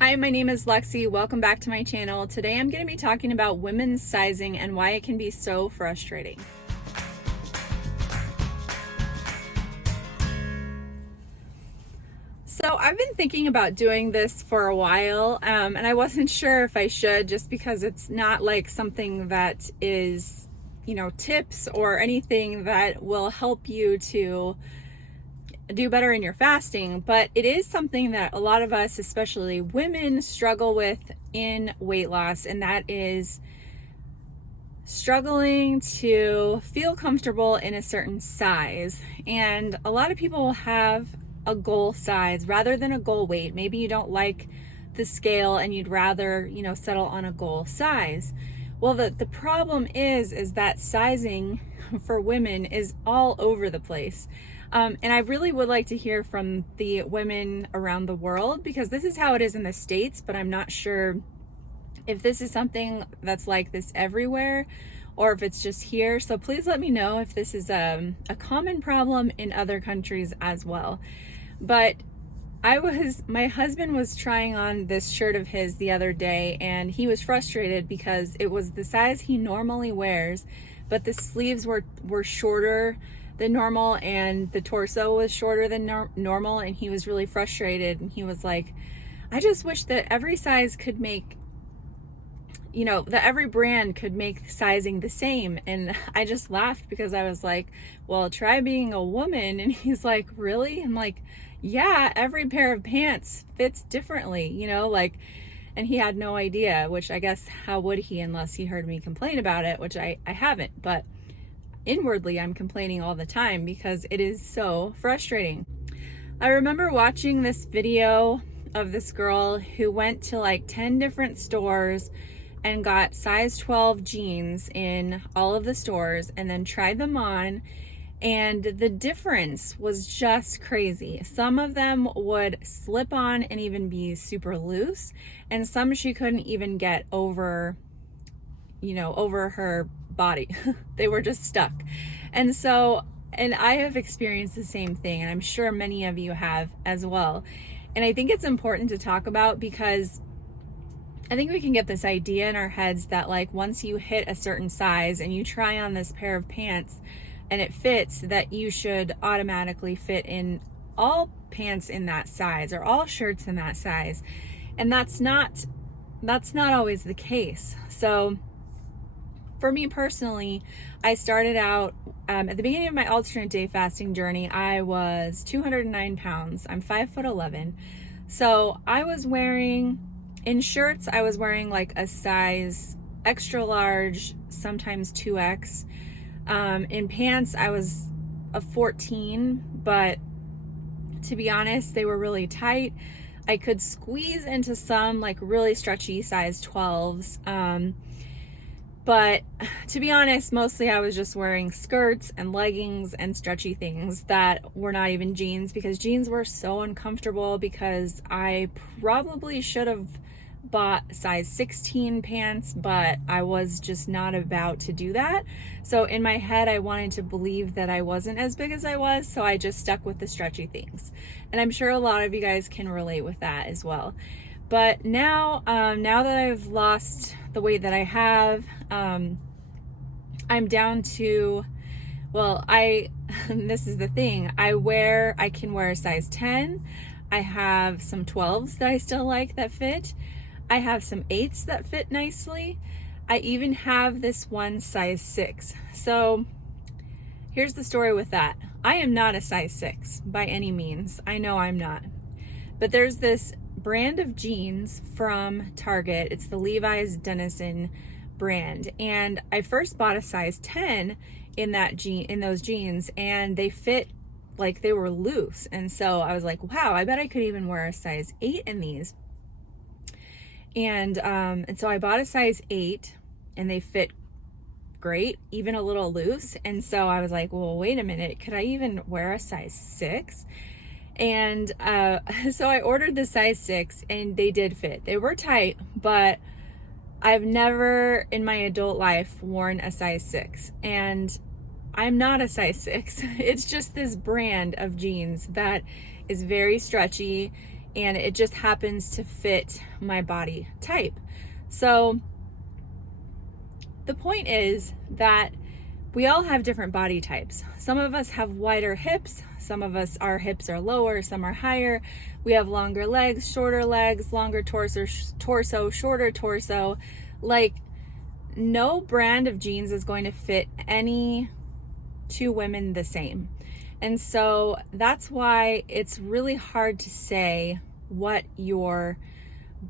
Hi, my name is Lexi. Welcome back to my channel. Today I'm going to be talking about women's sizing and why it can be so frustrating. So I've been thinking about doing this for a while, and I wasn't sure if I should, just because it's not like something that is, tips or anything that will help you to do better in your fasting, but it is something that a lot of us, especially women, struggle with in weight loss, and that is struggling to feel comfortable in a certain size. And a lot of people will have a goal size rather than a goal weight. Maybe you don't like the scale and you'd rather, settle on a goal size. Well, the problem is that sizing for women is all over the place. And I really would like to hear from the women around the world, because this is how it is in the States, but I'm not sure if this is something that's like this everywhere or if it's just here. So please let me know if this is a common problem in other countries as well. But my husband was trying on this shirt of his the other day, and he was frustrated because it was the size he normally wears, but the sleeves were shorter than normal and the torso was shorter than normal, and he was really frustrated. And he was like, I just wish that every size could make, that every brand could make sizing the same. And I just laughed because I was like, well, try being a woman. And he's like, really? I'm like, yeah, every pair of pants fits differently, and he had no idea, which I guess how would he unless he heard me complain about it, which I haven't. But inwardly, I'm complaining all the time because it is so frustrating. I remember watching this video of this girl who went to like 10 different stores and got size 12 jeans in all of the stores and then tried them on. And the difference was just crazy. Some of them would slip on and even be super loose, and some she couldn't even get over, over her body. They were just stuck. And I have experienced the same thing, and I'm sure many of you have as well. And I think it's important to talk about, because I think we can get this idea in our heads that like once you hit a certain size and you try on this pair of pants and it fits, that you should automatically fit in all pants in that size or all shirts in that size. And that's not always the case. So for me personally, I started out at the beginning of my alternate day fasting journey. I was 209 pounds. I'm 5'11". So I was wearing, in shirts, I was wearing like a size extra large, sometimes 2X. In pants, I was a 14, but to be honest, they were really tight. I could squeeze into some like really stretchy size 12s. But to be honest, mostly I was just wearing skirts and leggings and stretchy things that were not even jeans, because jeans were so uncomfortable, because I probably should have bought size 16 pants, but I was just not about to do that. So in my head, I wanted to believe that I wasn't as big as I was, so I just stuck with the stretchy things. And I'm sure a lot of you guys can relate with that as well. But now that I've lost the weight that I have, I'm down to, well, this is the thing, I can wear a size 10. I have some 12s that I still like that fit. I have some 8s that fit nicely. I even have this one size 6. So here's the story with that. I am not a size 6 by any means. I know I'm not. But there's this brand of jeans from Target. It's the Levi's Denizen brand. And I first bought a size 10 in those jeans, and they fit like they were loose. And so I was like, wow, I bet I could even wear a size 8 in these. And so I bought a size 8, and they fit great, even a little loose. And so I was like, well, wait a minute, could I even wear a size 6? And so I ordered the size 6, and they did fit. They were tight, but I've never in my adult life worn a size 6. And I'm not a size 6. It's just this brand of jeans that is very stretchy. and it just happens to fit my body type. So the point is that we all have different body types. Some of us have wider hips. Some of us, our hips are lower, some are higher. We have longer legs, longer torso, shorter torso. Like, no brand of jeans is going to fit any two women the same. And so that's why it's really hard to say what your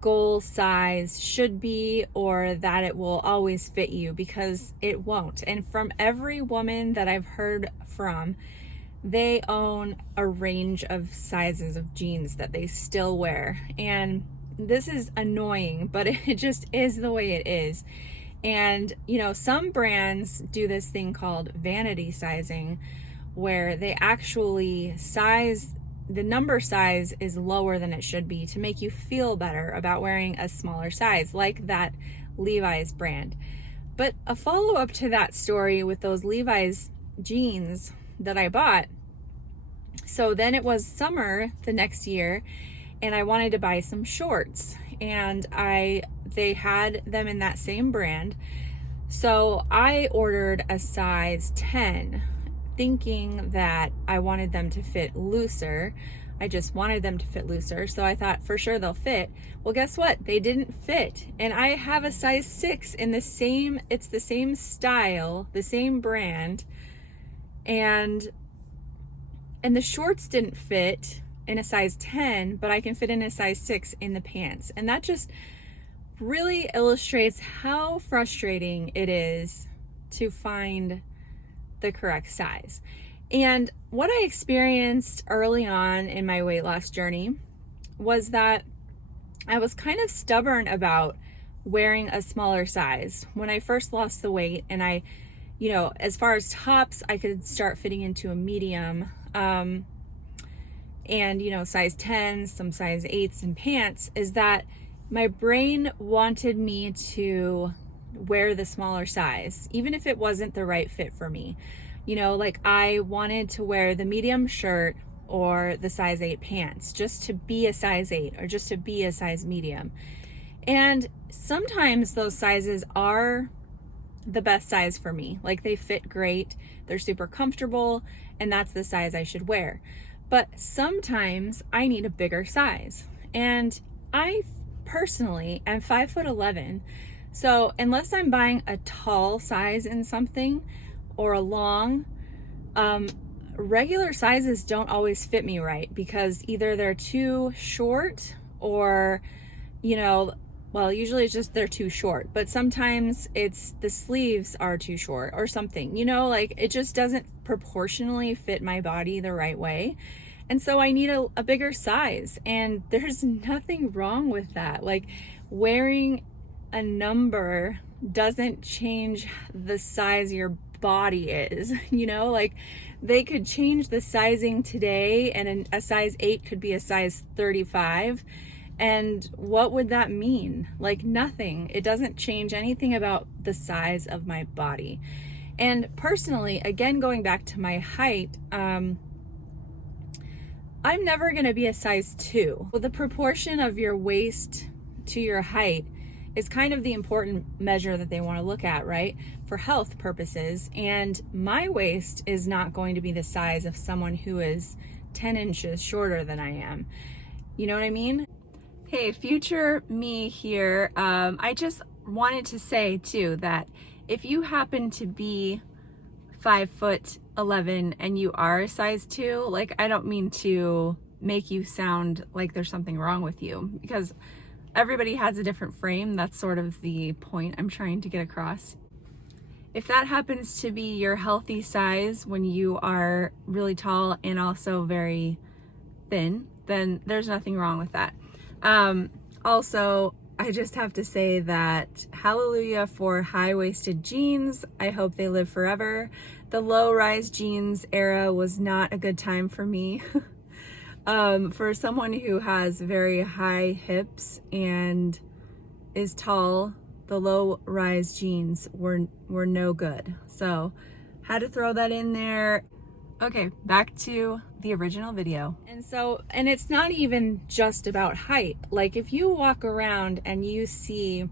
goal size should be, or that it will always fit you, because it won't. And from every woman that I've heard from, they own a range of sizes of jeans that they still wear. And this is annoying, but it just is the way it is. And, you know, some brands do this thing called vanity sizing, where they actually size, the number size is lower than it should be to make you feel better about wearing a smaller size, like that Levi's brand. But a follow-up to that story with those Levi's jeans that I bought, so then it was summer the next year, and I wanted to buy some shorts, and they had them in that same brand. So I ordered a size 10, thinking that I wanted them to fit looser. I just wanted them to fit looser. So I thought for sure they'll fit. Well, guess what? They didn't fit. And I have a size 6 in it's the same style, the same brand. And the shorts didn't fit in a size 10, but I can fit in a size 6 in the pants. And that just really illustrates how frustrating it is to find the correct size. And what I experienced early on in my weight loss journey was that I was kind of stubborn about wearing a smaller size. When I first lost the weight, and I, you know, as far as tops, I could start fitting into a medium, and, you know, size 10s, some size 8s in pants, is that my brain wanted me to wear the smaller size, even if it wasn't the right fit for me. You know, like I wanted to wear the medium shirt or the size 8 pants just to be a size 8 or just to be a size medium. And sometimes those sizes are the best size for me. Like, they fit great, they're super comfortable, and that's the size I should wear. But sometimes I need a bigger size. And I personally am 5'11". So unless I'm buying a tall size in something or a long, regular sizes don't always fit me right, because either they're too short or, you know, well, usually it's just they're too short, but sometimes it's the sleeves are too short or something, you know, like it just doesn't proportionally fit my body the right way. And so I need a bigger size, and there's nothing wrong with that. Like, wearing a number doesn't change the size your body is, you know, like they could change the sizing today, and a size 8 could be a size 35. And what would that mean? Like, nothing. It doesn't change anything about the size of my body. And personally, again, going back to my height, I'm never going to be a size 2. Well, the proportion of your waist to your height is kind of the important measure that they want to look at, right? For health purposes. And my waist is not going to be the size of someone who is 10 inches shorter than I am. You know what I mean? Hey, future me here. I just wanted to say too that if you happen to be 5'11" and you are a size 2, like, I don't mean to make you sound like there's something wrong with you, because everybody has a different frame. That's sort of the point I'm trying to get across. If that happens to be your healthy size when you are really tall and also very thin, then there's nothing wrong with that. Also, I just have to say that hallelujah for high-waisted jeans. I hope they live forever. The low-rise jeans era was not a good time for me. For someone who has very high hips and is tall, the low-rise jeans were no good. So had to throw that in there. Okay, back to the original video. And it's not even just about height. Like if you walk around and you see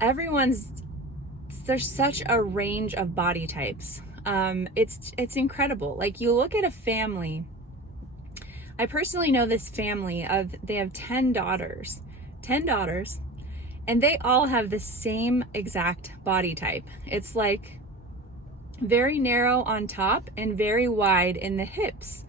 there's such a range of body types. It's incredible. Like you look at a family. I personally know this family they have 10 daughters, and they all have the same exact body type. It's like very narrow on top and very wide in the hips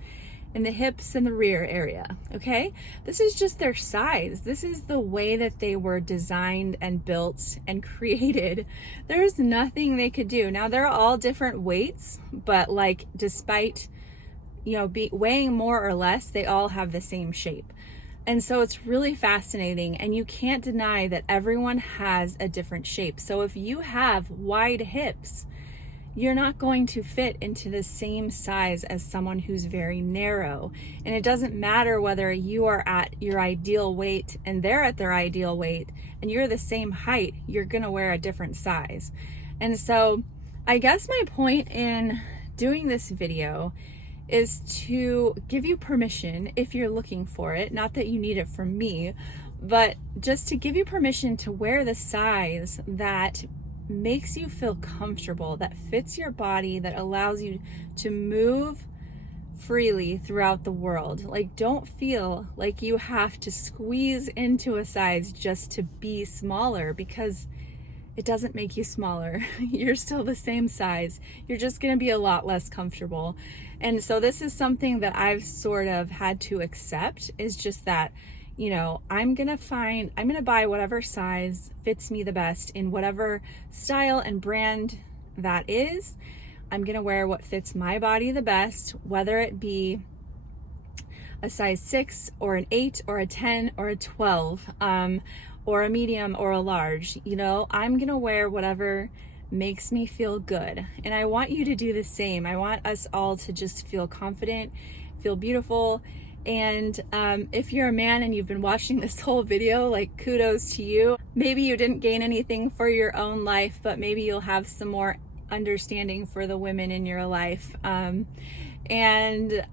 and the rear area. Okay, this is just their size. This is the way that they were designed and built and created. There's nothing they could do. Now they're all different weights, but like despite weighing more or less, they all have the same shape. And so it's really fascinating, and you can't deny that everyone has a different shape. So if you have wide hips, you're not going to fit into the same size as someone who's very narrow. And it doesn't matter whether you are at your ideal weight and they're at their ideal weight and you're the same height, you're gonna wear a different size. And so I guess my point in doing this video is to give you permission, if you're looking for it, not that you need it from me, but just to give you permission to wear the size that makes you feel comfortable, that fits your body, that allows you to move freely throughout the world. Like, don't feel like you have to squeeze into a size just to be smaller, because it doesn't make you smaller. You're still the same size. You're just going to be a lot less comfortable. And so this is something that I've sort of had to accept, is just that, I'm going to buy whatever size fits me the best in whatever style and brand that is. I'm going to wear what fits my body the best, whether it be a size 6 or an 8 or a 10 or a 12, or a medium or a large. I'm going to wear whatever makes me feel good. And I want you to do the same. I want us all to just feel confident, feel beautiful. And if you're a man and you've been watching this whole video, like, kudos to you. Maybe you didn't gain anything for your own life, but maybe you'll have some more understanding for the women in your life. And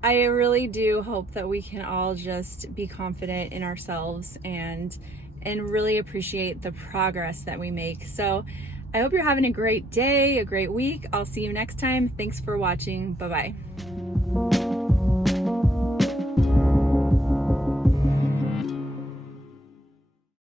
I really do hope that we can all just be confident in ourselves and really appreciate the progress that we make. So I hope you're having a great day, a great week. I'll see you next time. Thanks for watching. Bye-bye.